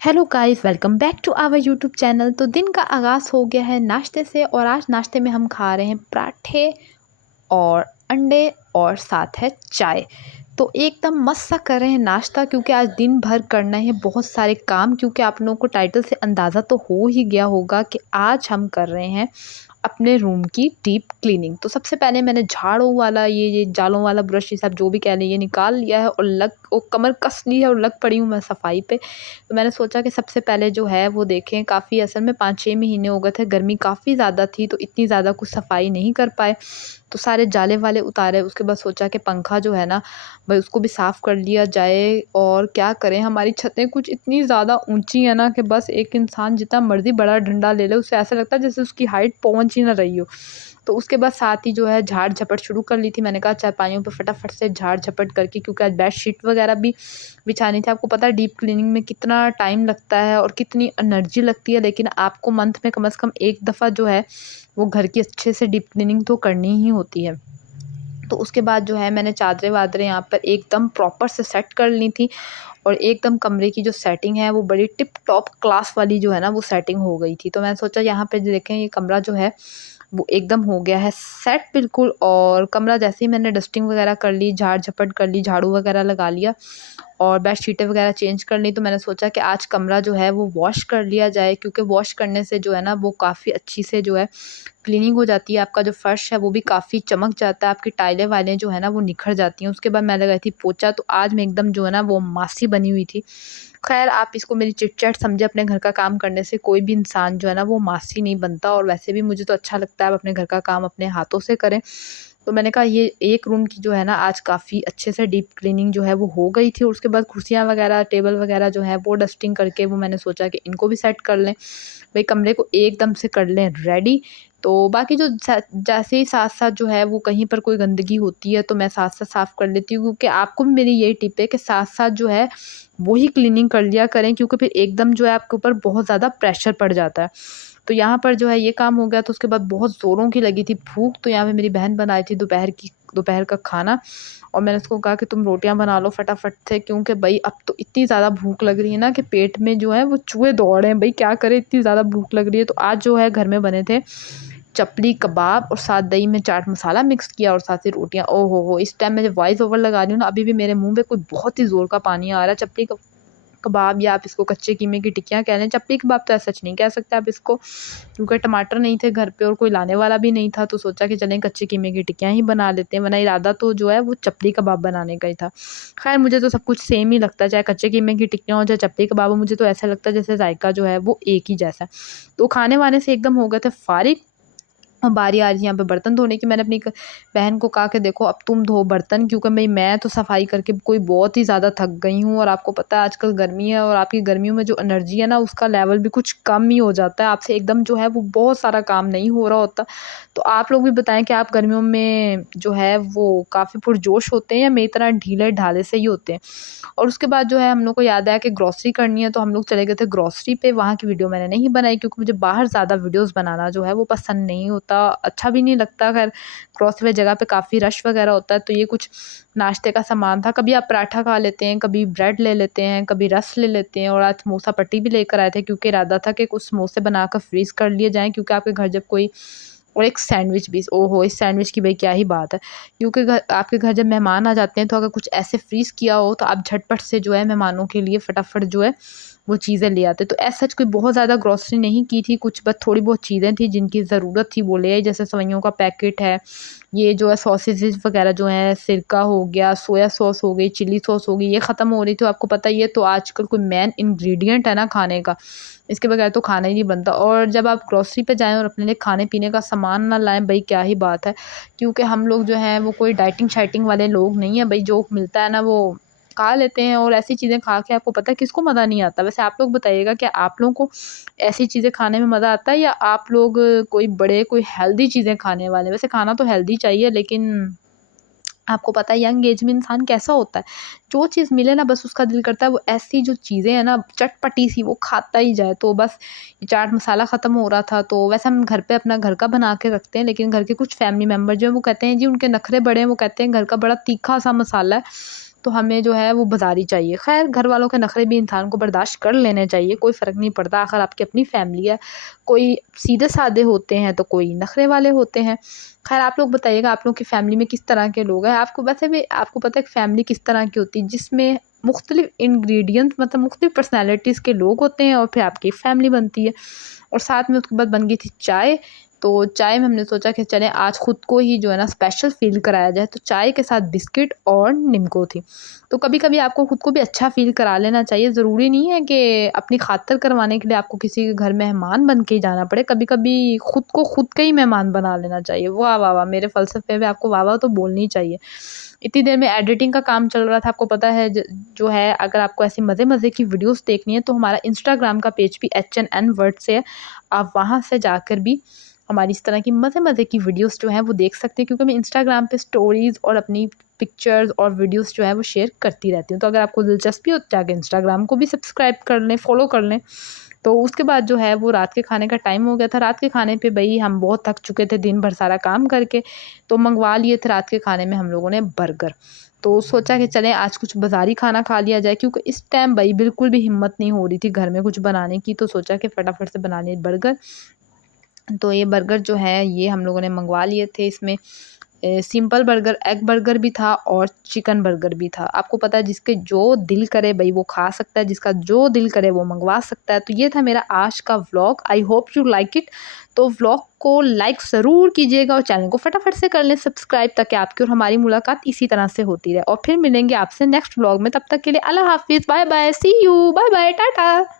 Hello guys, welcome back to our YouTube channel. तो दिन का आगाज़ हो गया है नाश्ते से और आज नाश्ते में हम खा रहे हैं पराठे और अंडे और साथ है चाय। तो एकदम मस्त सा कर रहे हैं नाश्ता क्योंकि आज दिन भर करना है बहुत सारे काम। क्योंकि आप लोगों को टाइटल से अंदाज़ा तो हो ही गया होगा कि आज हम कर रहे हैं अपने रूम की डीप क्लीनिंग। तो सबसे पहले मैंने झाड़ू वाला ये जालों वाला ब्रश, ये सब जो भी कह लें, ये निकाल लिया है और कमर कस ली है और लग पड़ी हूँ मैं सफाई पे। तो मैंने सोचा कि सबसे पहले जो है वो देखें, काफ़ी असल में 5-6 महीने हो गए थे, गर्मी काफ़ी ज़्यादा थी तो इतनी ज़्यादा कुछ सफाई नहीं कर पाए। तो सारे जाले वाले उतारे, उसके बाद सोचा कि पंखा जो है ना भाई उसको भी साफ़ कर लिया जाए। और क्या करें, हमारी छतें कुछ इतनी ज़्यादा ऊंची है ना कि बस एक इंसान जितना मर्ज़ी बड़ा डंडा ले ले उसे ऐसा लगता है जैसे उसकी हाइट पहुंच ही ना रही हो। तो उसके बाद साथ ही जो है झाड़ झपट शुरू कर ली थी। मैंने कहा चारपाइयों पे फटाफट से झाड़ झपट करके, क्योंकि आज बेडशीट वगैरह भी बिछानी थी। आपको पता है डीप क्लीनिंग में कितना टाइम लगता है और कितनी एनर्जी लगती है, लेकिन आपको मंथ में कम से कम एक दफ़ा जो है वो घर की अच्छे से डीप क्लीनिंग तो करनी ही होती है। तो उसके बाद जो है मैंने चादरें वादरें यहाँ पर एकदम प्रॉपर से सेट कर ली थी और एकदम कमरे की जो सेटिंग है वो बड़ी टिप टॉप क्लास वाली जो है ना वो सेटिंग हो गई थी। तो मैंने सोचा यहाँ पे देखें, ये कमरा जो है वो एकदम हो गया है सेट बिल्कुल। और कमरा जैसे ही मैंने डस्टिंग वगैरह कर ली, झाड़ झपट कर ली, झाड़ू वगैरह लगा लिया और बेडशीटें वगैरह चेंज कर ली, तो मैंने सोचा कि आज कमरा जो है वो वॉश कर लिया जाए। क्योंकि वॉश करने से जो है ना वो काफ़ी अच्छी से जो है क्लीनिंग हो जाती है। आपका जो फ़र्श है वो भी काफ़ी चमक जाता है, आपकी टाइलें वाइलें जो है ना वो निखर जाती हैं। उसके बाद मैं लगाई थी पोंछा, तो आज मैं एकदम जो है ना वो मासी बनी हुई थी। ख़ैर आप इसको मेरी चिट-चैट समझे, अपने घर का काम करने से कोई भी इंसान जो है ना वो मासी नहीं बनता। और वैसे भी मुझे तो अच्छा लगता है आप अपने घर का काम अपने हाथों से करें। तो मैंने कहा ये एक रूम की जो है ना आज काफ़ी अच्छे से डीप क्लीनिंग जो है वो हो गई थी। और उसके बाद कुर्सियाँ वगैरह, टेबल वगैरह जो है वो डस्टिंग करके वो मैंने सोचा कि इनको भी सेट कर लें। भई कमरे को एकदम से कर लें रेडी। तो बाकी जो जैसे ही साथ-साथ जो है वो कहीं पर कोई गंदगी होती है तो मैं साथ-साथ साफ़ कर लेती हूँ। क्योंकि आपको भी मेरी यही टिप है कि साथ-साथ जो है वो ही क्लीनिंग कर लिया करें, क्योंकि फिर एकदम जो है आपके ऊपर बहुत ज़्यादा प्रेशर पड़ जाता है। तो यहाँ पर जो है ये काम हो गया। तो उसके बाद बहुत ज़ोरों की लगी थी भूख, तो यहाँ पे मेरी बहन बनाई थी दोपहर का खाना। और मैंने उसको कहा कि तुम रोटियाँ बना लो फटाफट से, क्योंकि भई अब तो इतनी ज़्यादा भूख लग रही है ना कि पेट में जो है वो चूहे दौड़ रहे हैं। भई क्या करें, इतनी ज़्यादा भूख लग रही है। तो आज जो है घर में बने थे चपली कबाब और साथ दही में चाट मसाला मिक्स किया और साथ ही रोटियाँ। ओहो हो! इस टाइम मैं जब वॉइस ओवर लगा रही हूँ ना, अभी भी मेरे मुँह में कोई बहुत ही ज़ोर का पानी आ रहा है। चपली कबाब या आप इसको कच्चे कीमे की टिक्कियाँ कह लें। चपली कबाब तो ऐसा सच नहीं कह सकते आप इसको, क्योंकि टमाटर नहीं थे घर पे और कोई लाने वाला भी नहीं था। तो सोचा कि चलें कच्चे कीमे की टिक्कियाँ ही बना लेते हैं, वरना इरादा तो जो है वो चपली कबाब बनाने का ही था। ख़ैर मुझे तो सब कुछ सेम ही लगता है, चाहे कच्चे कीमे की टिक्कियाँ हो, चाहे चपली कबाब हो, मुझे तो ऐसा लगता है जैसे जायका जो है वो एक ही जैसा है। तो खाने-वाने से एकदम हो गए थे फ़ारिग। बारी आ रही थी यहाँ पे बर्तन धोने की। मैंने अपनी क बहन को कहा कि देखो अब तुम धो बर्तन, क्योंकि मैं तो सफाई करके कोई बहुत ही ज़्यादा थक गई हूँ। और आपको पता है आजकल गर्मी है और आपकी गर्मियों में जो एनर्जी है ना उसका लेवल भी कुछ कम ही हो जाता है। आपसे एकदम जो है वो बहुत सारा काम नहीं हो रहा होता। तो आप लोग भी बताएँ कि आप गर्मियों में जो है वो काफ़ी पुरजोश होते हैं या मेरी तरह ढीले-ढाले से ही होते हैं? और उसके बाद जो है हम लोग को याद आया कि ग्रोसरी करनी है, तो हम लोग चले गए थे ग्रोसरी पे। वहाँ की वीडियो मैंने नहीं बनाई क्योंकि मुझे बाहर ज़्यादा वीडियोज़ बनाना जो है वो पसंद नहीं होता, अच्छा भी नहीं लगता। ख़ैर ग्रोसरी वाली जगह पे काफ़ी रश वग़ैरह होता है, तो ये कुछ नाश्ते का सामान था। कभी आप पराठा खा लेते हैं, कभी ब्रेड ले लेते हैं, कभी रस्क ले लेते हैं। और आज समोसा पट्टी भी लेकर आए थे क्योंकि इरादा था कि कुछ समोसे बनाकर फ्रीज़ कर लिए जाएँ, क्योंकि आपके घर जब कोई और एक सैंडविच भी, ओहो! इस सैंडविच की भई क्या ही बात है। क्योंकि आपके घर जब मेहमान आ जाते हैं तो अगर कुछ ऐसे फ्रीज़ किया हो तो आप झटपट से जो है मेहमानों के लिए फटाफट जो है वो चीज़ें ले आते। तो एज़ सच कोई बहुत ज़्यादा ग्रोसरी नहीं की थी, कुछ बस थोड़ी बहुत चीज़ें थी जिनकी ज़रूरत थी वो ले आई। जैसे सेवइयों का पैकेट है, ये जो है सॉसेजेस वग़ैरह जो हैं, सिरका हो गया, सोया सॉस हो गई, चिली सॉस हो गई, ये ख़त्म हो रही थी। आपको पता ही है तो आजकल कोई मेन इंग्रीडिएंट है ना खाने का, इसके बगैर तो खाना ही नहीं बनता। और जब आप ग्रोसरी पे जाएँ और अपने लिए खाने-पीने का सामान ना लाएँ, भई क्या ही बात है। क्योंकि हम लोग जो हैं वो कोई डाइटिंग-शाइटिंग वाले लोग नहीं हैं, भई जो मिलता है ना वो खा लेते हैं। और ऐसी चीज़ें खा के आपको पता है किसको मज़ा नहीं आता? वैसे आप लोग बताइएगा, क्या आप लोगों को ऐसी चीज़ें खाने में मज़ा आता है या आप लोग कोई हेल्दी चीज़ें खाने वाले हैं? वैसे खाना तो हेल्दी चाहिए, लेकिन आपको पता है यंग एज में इंसान कैसा होता है, जो चीज़ मिले ना बस उसका दिल करता है वो ऐसी जो चीज़ें हैं ना चटपटी सी वो खाता ही जाए। तो बस ये चाट मसाला ख़त्म हो रहा था, तो वैसे हम घर पे अपना घर का बना के रखते हैं, लेकिन घर के कुछ फैमिली मेंबर जो हैं वो कहते हैं जी उनके नखरे बड़े हैं, वो कहते हैं घर का बड़ा तीखा सा मसाला है। तो हमें जो है वो बाज़ारी चाहिए। ख़ैर घर वालों के नखरे भी इंसान को बर्दाश्त कर लेने चाहिए, कोई फ़र्क नहीं पड़ता, आखिर आपकी अपनी फ़ैमिली है। कोई सीधे-साधे होते हैं तो कोई नखरे वाले होते हैं। ख़ैर आप लोग बताइएगा आप लोग की फ़ैमिली में किस तरह के लोग हैं? आपको वैसे भी आपको पता है कि फ़ैमिली किस तरह की होती है, जिसमें मुख्तलिफ़ इंग्रीडिएंट मतलब मुख्तलिफ़ पर्सनैलिटीज़ के लोग होते हैं और फिर आपकी एक फ़ैमिली बनती है। और साथ में उसके बाद बन गई थी चाय। तो चाय में हमने सोचा कि चलें आज ख़ुद को ही जो है ना स्पेशल फ़ील कराया जाए, तो चाय के साथ बिस्किट और निम्को थी। तो कभी-कभी आपको ख़ुद को भी अच्छा फ़ील करा लेना चाहिए, ज़रूरी नहीं है कि अपनी खातिर करवाने के लिए आपको किसी के घर मेहमान बन के ही जाना पड़े, कभी-कभी ख़ुद को ख़ुद का ही मेहमान बना लेना चाहिए। वाह, वाह, वाह! मेरे फ़लसफ़े पे आपको वाह, वाह तो बोलनी ही चाहिए। इतनी देर में एडिटिंग का काम चल रहा था, आपको पता है जो है अगर आपको ऐसी मज़े-मज़े की वीडियोज़ देखनी है तो हमारा इंस्टाग्राम का पेज भी HNN वर्ड्स है। आप वहाँ से जाकर भी हमारी इस तरह की मज़े-मज़े की वीडियोज़ जो हैं वो देख सकते हैं, क्योंकि मैं इंस्टाग्राम पे स्टोरीज़ और अपनी पिक्चर्स और वीडियोज़ जो है वो शेयर करती रहती हूँ। तो अगर आपको दिलचस्पी हो तो जाके इंस्टाग्राम को भी सब्सक्राइब कर लें, फ़ॉलो कर लें। तो उसके बाद जो है वो रात के खाने का टाइम हो गया था। रात के खाने पे भई हम बहुत थक चुके थे दिन भर सारा काम करके, तो मँगवा लिए थे रात के खाने में हम लोगों ने बर्गर। तो सोचा कि चलें आज कुछ बाज़ारी खाना खा लिया जाए, क्योंकि इस टाइम भई बिल्कुल भी हिम्मत नहीं हो रही थी घर में कुछ बनाने की, तो सोचा कि फटाफट से बना लें बर्गर। तो ये बर्गर जो है ये हम लोगों ने मँगवा लिए थे। इसमें सिंपल बर्गर, एग बर्गर भी था और चिकन बर्गर भी था। आपको पता है जिसके जो दिल करे भई वो खा सकता है, जिसका जो दिल करे वो मँगवा सकता है। तो ये था मेरा आज का vlog, I hope you like it. तो व्लॉग को लाइक ज़रूर कीजिएगा और चैनल को फटाफट से कर लें सब्सक्राइब, ताकि आपकी और हमारी मुलाकात इसी तरह से होती रहे। और फिर मिलेंगे आपसे नेक्स्ट व्लॉग में, तब तक के लिए अल्लाह हाफ़िज़, bye bye, see you, bye bye, Tata.